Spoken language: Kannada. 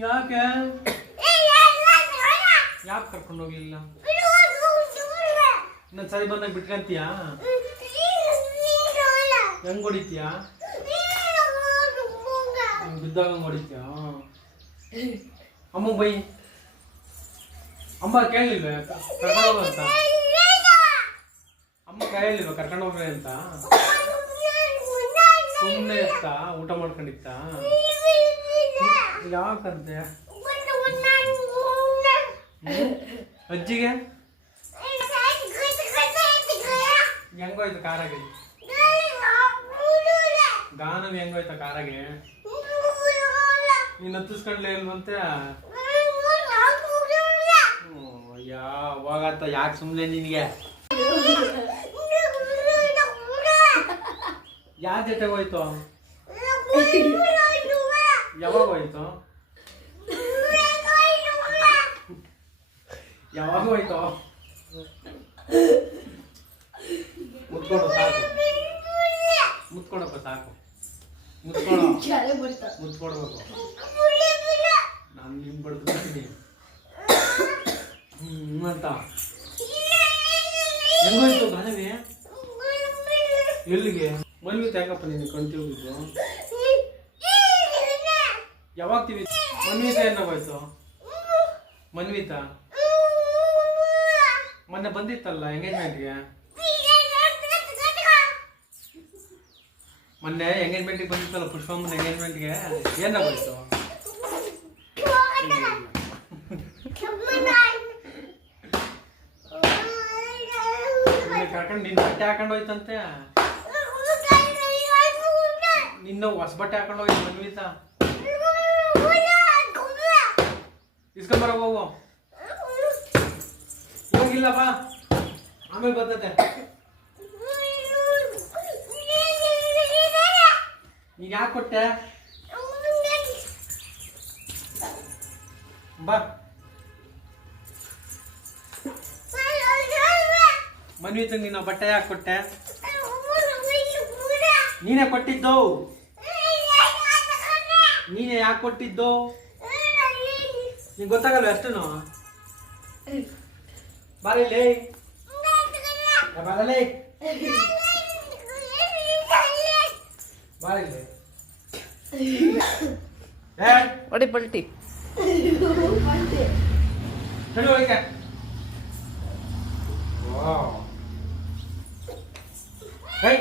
ಯಾಕೆ ಯಾಕೆ ಕರ್ಕೊಂಡು ಹೋಗ್ಲಿಲ್ಲ ಇನ್ನೊಂದು ಸರಿ ಬಂದಾಗ ಬಿಟ್ಕಂತೀಯಾ ಹೆಂಗ್ ಹೊಡಿತೀಯಾ ಬಿದ್ದಾಗ ಹೊಡಿತೀಯಾ ಅಮ್ಮ ಬೈ ಅಮ್ಮ ಕೇಳಿಲ್ವೇ ಕರ್ಕೊಂಡು ಹೋಗ ಅಂತ ಅಮ್ಮ ಕೇಳಿಲ್ವ ಕರ್ಕೊಂಡು ಹೋಗ್ರಿ ಅಂತ ಸುಮ್ಮನೆ ಇತ್ತ ಊಟ ಮಾಡ್ಕೊಂಡಿತ್ತ ಯಾಕಂತೆ ಅಜ್ಜಿಗೆ ಹೆಂಗೋಯ್ತು ಕಾರಾಗೆ ಗಾನವ್ ಹೆಂಗೋಯ್ತ ಕಾರಾಗೆ ನೀನ್ ಹತ್ತಿಸ್ಕೊಂಡ್ಲೇ ಇಲ್ವಂತೆ ಯಾವಾಗತ್ತ ಯಾಕೆ ಸುಮ್ಮನೆ ನಿನ್ಗೆ ಯಾರ ಜೊತೆ ಹೋಯ್ತು ಯಾವಾಗ ಹೋಯ್ತು ಯಾವಾಗ ಹೋಯ್ತು ಮುತ್ಕೊಡು ಸಾಕು ಮುತ್ಕೊಡಪ್ಪ ಸಾಕು ಮುತ್ಕೊಡ್ಬೇಕು ನಾನು ನಿಮ್ ಬಡ್ತೀನಿ ಅಂತ ಹೆಂಗೋಯ್ತು ಗಾನವಿ ಎಲ್ಲಿಗೆ ಮನ್ವಿತ ಹೆಂಗಪ್ಪ ನೀನು ಕಂಟಿ ಹೋಗಿದ್ದು ಯಾವಾಗ ತಿವಿ ಮನ್ವಿತ ಏನಾಗೋಯ್ತು ಮನ್ವಿತ ಮೊನ್ನೆ ಬಂದಿತ್ತಲ್ಲ ಎಂಗೇಜ್ಮೆಂಟ್ಗೆ ಮೊನ್ನೆ ಎಂಗೇಜ್ಮೆಂಟ್ಗೆ ಬಂದಿತ್ತಲ್ಲ ಪುಷ್ಪಮ್ಮನ ಎಂಗೇಜ್ಮೆಂಟ್ಗೆ ಏನಾಗೋಯ್ತು ಕರ್ಕೊಂಡು ನಿನ್ನ ಬಟ್ಟೆ ಹಾಕೊಂಡು ಹೋಯ್ತಂತೆ ನಿನ್ನ ಹೊಸ ಬಟ್ಟೆ ಹಾಕೊಂಡು ಹೋಯ್ತು ಮನ್ವಿತ ಇಸ್ಕೊಂಬರ ಹೋಗು ಇವಾಗಿಲ್ಲ ಬಾ ಆಮೇಲೆ ಬರ್ತತೆ ನೀನ್ ಯಾಕೆ ಕೊಟ್ಟೆ ಬಾ ಮನ್ವಿತ ನೀನು ಬಟ್ಟೆ ಯಾಕೆ ಕೊಟ್ಟೆ ನೀನೇ ಕೊಟ್ಟಿದ್ದು ನೀನೇ ಯಾಕೆ ಕೊಟ್ಟಿದ್ದು ನಿಂಗೆ ಗೊತ್ತಾಗಲ್ವ ಅಷ್ಟನು ಬಾರಿಲೇ ಬಾರಲೇ ಬಾರಿಲೇ ಒಡಿ ಪಲ್ಟಿ ಹೇಳಿ ಹೋಯ್ಕೆ ವಾವ್ ಹೇ